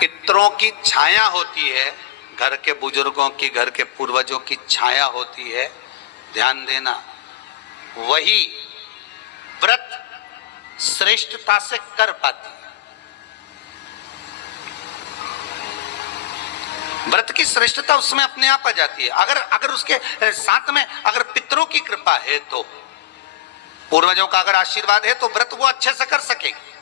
पितरों की छाया होती है, घर के बुजुर्गों की, घर के पूर्वजों की छाया होती है, ध्यान देना। वही व्रत श्रेष्ठता से कर पाती है। व्रत की श्रेष्ठता उसमें अपने आप आ जाती है। अगर उसके साथ में अगर पितरों की कृपा है, तो पूर्वजों का अगर आशीर्वाद है, तो व्रत वो अच्छे से कर सकेगी।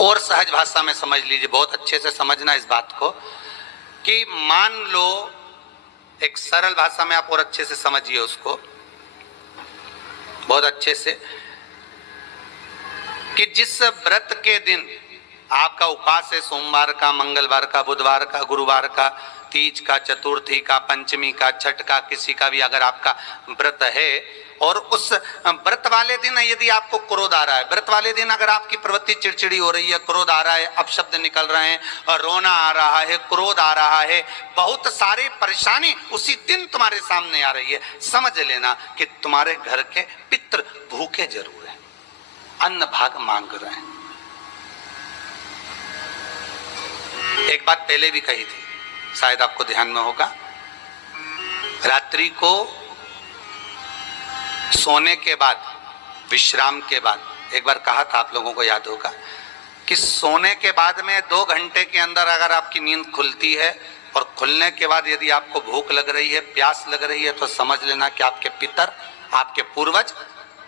और सहज भाषा में समझ लीजिए, बहुत अच्छे से समझना इस बात को, कि मान लो, एक सरल भाषा में आप और अच्छे से समझिए उसको, बहुत अच्छे से, कि जिस व्रत के दिन आपका उपवास है, सोमवार का, मंगलवार का, बुधवार का, गुरुवार का, तीज का, चतुर्थी का, पंचमी का, छठ का, किसी का भी अगर आपका व्रत है, और उस व्रत वाले दिन यदि आपको क्रोध आ रहा है, व्रत वाले दिन अगर आपकी प्रवृत्ति चिड़चिड़ी हो रही है, क्रोध आ रहा है, अपशब्द निकल रहे हैं, और रोना आ रहा है, क्रोध आ रहा है, बहुत सारे परेशानी उसी दिन तुम्हारे सामने आ रही है, समझ लेना कि तुम्हारे घर के पितृ भूखे जरूर हैं, अन्न भाग मांग रहे हैं। एक बात पहले भी कही थी, शायद आपको ध्यान में होगा, रात्रि को सोने के बाद, विश्राम के बाद, एक बार कहा था, आप लोगों को याद होगा, कि सोने के बाद में 2 घंटे के अंदर अगर आपकी नींद खुलती है, और खुलने के बाद यदि आपको भूख लग रही है, प्यास लग रही है, तो समझ लेना कि आपके पितर, आपके पूर्वज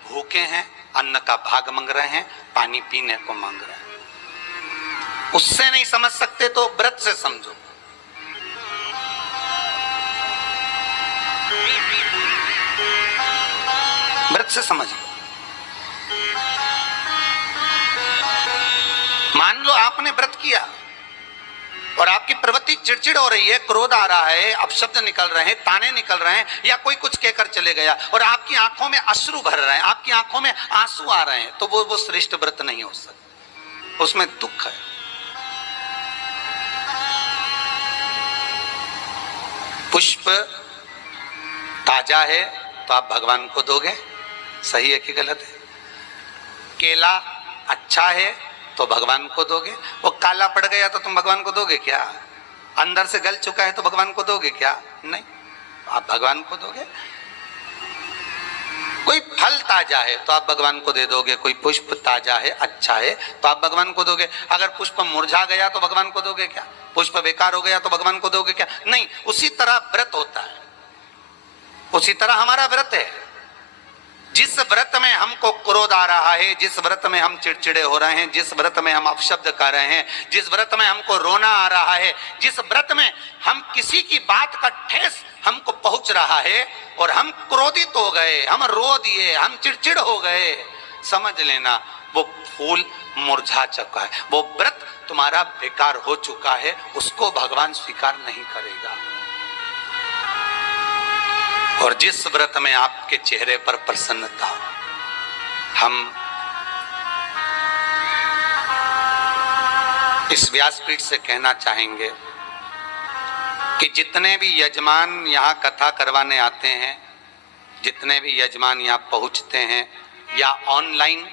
भूखे हैं, अन्न का भाग मांग रहे हैं, पानी पीने को मांग रहे हैं। उससे नहीं समझ सकते तो व्रत से समझो। व्रत से समझो। मान लो आपने व्रत किया और आपकी प्रवृत्ति चिड़चिड़ हो रही है, क्रोध आ रहा है, अपशब्द निकल रहे हैं, ताने निकल रहे हैं, या कोई कुछ कहकर चले गया, और आपकी आंखों में अश्रु भर रहे हैं, आपकी आंखों में आंसू आ रहे हैं, तो वो श्रेष्ठ व्रत नहीं हो सकता, उसमें दुख है। पुष्प ताजा है तो आप भगवान को दोगे, सही है कि गलत है? केला अच्छा है तो भगवान को दोगे, वो काला पड़ गया तो तुम भगवान को दोगे क्या? अंदर से गल चुका है तो भगवान को दोगे क्या? नहीं, आप भगवान को दोगे। कोई फल ताजा है तो आप भगवान को दे दोगे, कोई पुष्प ताजा है, अच्छा है, तो आप भगवान को दोगे। अगर पुष्प मुरझा गया तो भगवान को दोगे क्या? पुष्प बेकार हो गया तो भगवान को दोगे क्या? नहीं। उसी तरह व्रत होता है, उसी तरह हमारा व्रत है। जिस व्रत में हमको क्रोध आ रहा है, जिस व्रत में हम चिड़चिड़े हो रहे हैं, जिस व्रत में हम अपशब्द कर रहे हैं, जिस व्रत में हमको रोना आ रहा है, जिस व्रत में हम किसी की बात का ठेस हमको पहुंच रहा है और हम क्रोधित हो गए, हम रो दिए, हम चिड़चिड़ हो गए, समझ लेना वो फूल मुरझा चुका है, वो व्रत तुम्हारा बेकार हो चुका है, उसको भगवान स्वीकार नहीं करेगा। और जिस व्रत में आपके चेहरे पर प्रसन्नता हो, हम इस व्यासपीठ से कहना चाहेंगे कि जितने भी यजमान यहाँ कथा करवाने आते हैं, जितने भी यजमान यहाँ पहुँचते हैं या ऑनलाइन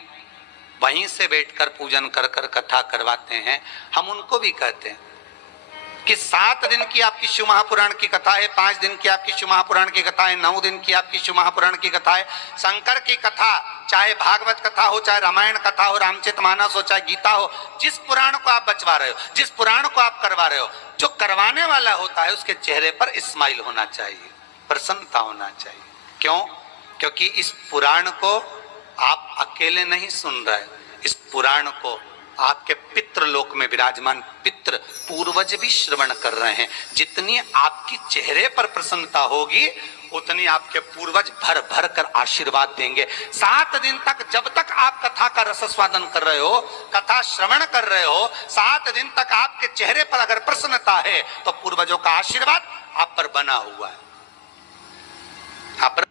वहीं से बैठकर पूजन कर कर कथा करवाते हैं, हम उनको भी कहते हैं कि 7 दिन की आपकी शिव महापुराण की कथा है, 5 दिन की आपकी शिव महापुराण की कथा है, 9 दिन की आपकी शिव महापुराण की कथा है, शंकर की कथा, चाहे भागवत कथा हो, चाहे रामायण कथा हो, रामचरितमानस हो, चाहे गीता हो, जिस पुराण को आप बचवा रहे हो, जिस पुराण को आप करवा रहे हो, जो करवाने वाला होता है उसके चेहरे पर स्माइल होना चाहिए, प्रसन्नता होना चाहिए। क्यों? क्योंकि इस पुराण को आप अकेले नहीं सुन रहे, इस पुराण को आपके पितृलोक में विराजमान पितृ पूर्वज भी श्रवण कर रहे हैं। जितनी आपकी चेहरे पर प्रसन्नता होगी, उतनी आपके पूर्वज भर भर कर आशीर्वाद देंगे। 7 दिन तक, जब तक आप कथा का रसस्वादन कर रहे हो, कथा श्रवण कर रहे हो, 7 दिन तक आपके चेहरे पर अगर प्रसन्नता है तो पूर्वजों का आशीर्वाद आप पर बना हुआ है, आप पर